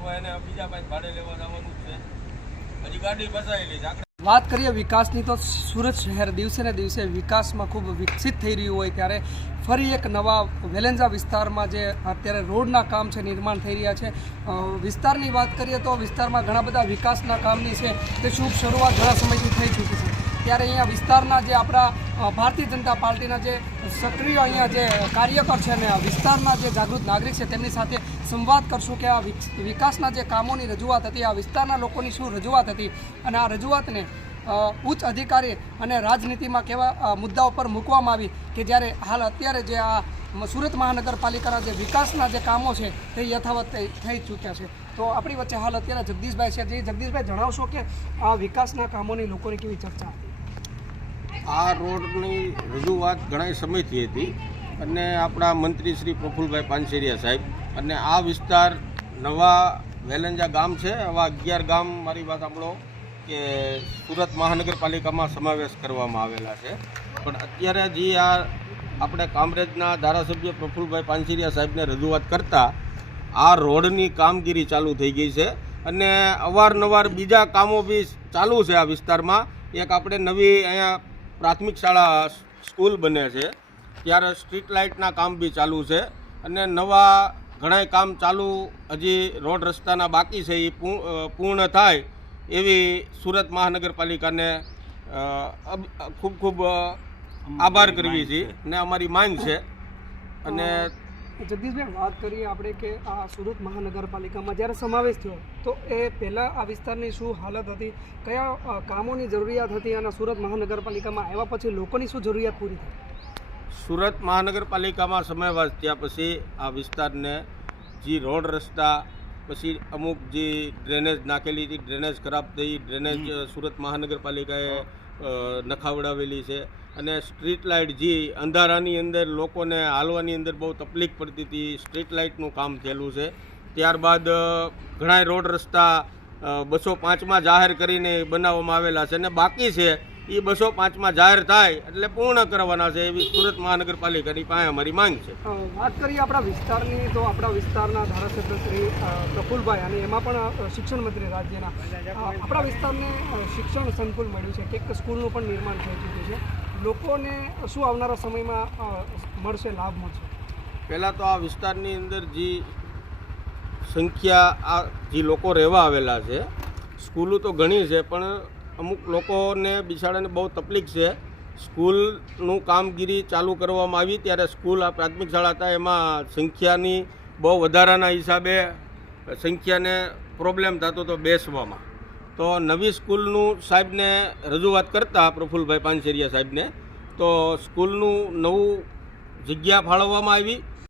અથવા એને બીજા પાસે ભાડે લેવા જવાનું છે, હજી ગાડી ફસાયેલી છે. વાત કરીએ વિકાસની તો સુરત શહેર દિવસે ને દિવસે વિકાસમાં ખૂબ વિકસિત થઈ રહ્યું હોય ત્યારે ફરી એક નવા વેલેન્જા વિસ્તારમાં જે અત્યારે રોડના કામ છે નિર્માણ થઈ રહ્યા છે. વિસ્તારની વાત કરીએ તો વિસ્તારમાં ઘણા બધા વિકાસના કામની છે તે શુભ શરૂઆત ઘણા સમયથી થઈ ચૂકી છે. ત્યારે અહીંયા વિસ્તારના જે આપણા ભારતીય જનતા પાર્ટીના જે સક્રિય અહીંયા જે કાર્યકર છે અને વિસ્તારના જે જાગૃત નાગરિક છે તેમની સાથે સંવાદ કરશું કે આ વિકાસના જે કામોની રજૂઆત હતી, આ વિસ્તારના લોકોની શું રજૂઆત હતી અને આ રજૂઆતને ઉચ્ચ અધિકારી અને રાજનીતિમાં કેવા મુદ્દાઓ પર મૂકવામાં આવી કે જ્યારે હાલ અત્યારે જે આ સુરત મહાનગરપાલિકાના જે વિકાસના જે કામો છે તે યથાવત થઈ ચૂક્યા છે. તો આપણી વચ્ચે હાલ અત્યારે જગદીશભાઈ છે. જે જગદીશભાઈ જણાવશો કે આ વિકાસના કામોની લોકોની કેવી ચર્ચા હતી? આ રોડની રજૂઆત ઘણા સમયથી હતી અને આપણા મંત્રી શ્રી પ્રફુલભાઈ પાનસેરિયા સાહેબ અને આ વિસ્તાર નવા વેલેન્જા ગામ છે. આવા 11 ગામ મારી વાત સાંભળો કે સુરત મહાનગરપાલિકામાં સમાવેશ કરવામાં આવેલા છે. પણ અત્યારે જે આ આપણે કામરેજના ધારાસભ્ય પ્રફુલભાઈ પાનસેરિયા સાહેબને રજૂઆત કરતાં આ રોડની કામગીરી ચાલુ થઈ ગઈ છે અને અવારનવાર બીજા કામો બી ચાલુ છે આ વિસ્તારમાં. એક આપણે નવી અહીંયા પ્રાથમિક શાળા સ્કૂલ બને છે ત્યારે સ્ટ્રીટ લાઇટના કામ બી ચાલુ છે અને નવા ઘણાય કામ ચાલુ હજી રોડ રસ્તાના બાકી છે એ પૂર્ણ થાય એવી સુરત મહાનગરપાલિકાને ખૂબ ખૂબ આભાર કરવી છે ને અમારી માંગ છે. અને જગદીશભાઈ વાત કરીએ આપણે કે આ સુરત મહાનગરપાલિકામાં જ્યારે સમાવેશ થયો તો એ પહેલાં આ વિસ્તારની શું હાલત હતી, કયા કામોની જરૂરિયાત હતી અને સુરત મહાનગરપાલિકામાં આવ્યા પછી લોકોની શું જરૂરિયાત પૂરી થઈ? સુરત મહાનગરપાલિકામાં સમાવેશ થયા પછી આ વિસ્તારને જે રોડ રસ્તા પછી અમુક જે ડ્રેનેજ નાખેલી હતી, ડ્રેનેજ ખરાબ થઈ, ડ્રેનેજ સુરત મહાનગરપાલિકાએ નખાવડાવેલી છે અને સ્ટ્રીટ લાઇટ જે અંધારાની અંદર લોકોને હાલવાની અંદર બહુ તકલીફ પડતી હતી, સ્ટ્રીટ લાઇટનું કામ થયેલું છે. ત્યારબાદ ઘણા રોડ રસ્તા 205માં જાહેર કરીને બનાવવામાં આવેલા છે અને બાકી છે એ 205માં જાહેર થાય એટલે પૂર્ણ કરવાના છે એવી સુરત મહાનગરપાલિકાની પાસે અમારી માંગ છે. વાત કરીએ આપણા વિસ્તારની તો આપણા વિસ્તારના ધારાસભ્ય શ્રી પ્રફુલભાઈ અને એમાં પણ શિક્ષણ મંત્રી રાજ્યના આપણા વિસ્તારને શિક્ષણ સંકુલ મળ્યું છે, કંઈક સ્કૂલનું પણ નિર્માણ થઈ ચૂક્યું છે. લોકોને શું આવનારા સમયમાં મળશે, લાભ મળશે? પહેલાં તો આ વિસ્તારની અંદર જે સંખ્યા આ જે લોકો રહેવા આવેલા છે, સ્કૂલો તો ઘણી છે પણ અમુક લોકોને બિચારાને બહુ તકલીફ છે. સ્કૂલનું કામગીરી ચાલુ કરવામાં આવી ત્યારે સ્કૂલ આ પ્રાથમિક શાળા હતા એમાં સંખ્યાની બહુ વધારાના હિસાબે સંખ્યાને પ્રોબ્લેમ થતો હતો બેસવામાં. તો નવી સ્કૂલનું સાહેબને રજૂઆત કરતા પ્રફુલભાઈ પાનસેરિયા સાહેબને તો સ્કૂલનું નવું જગ્યા ફાળવવામાં આવી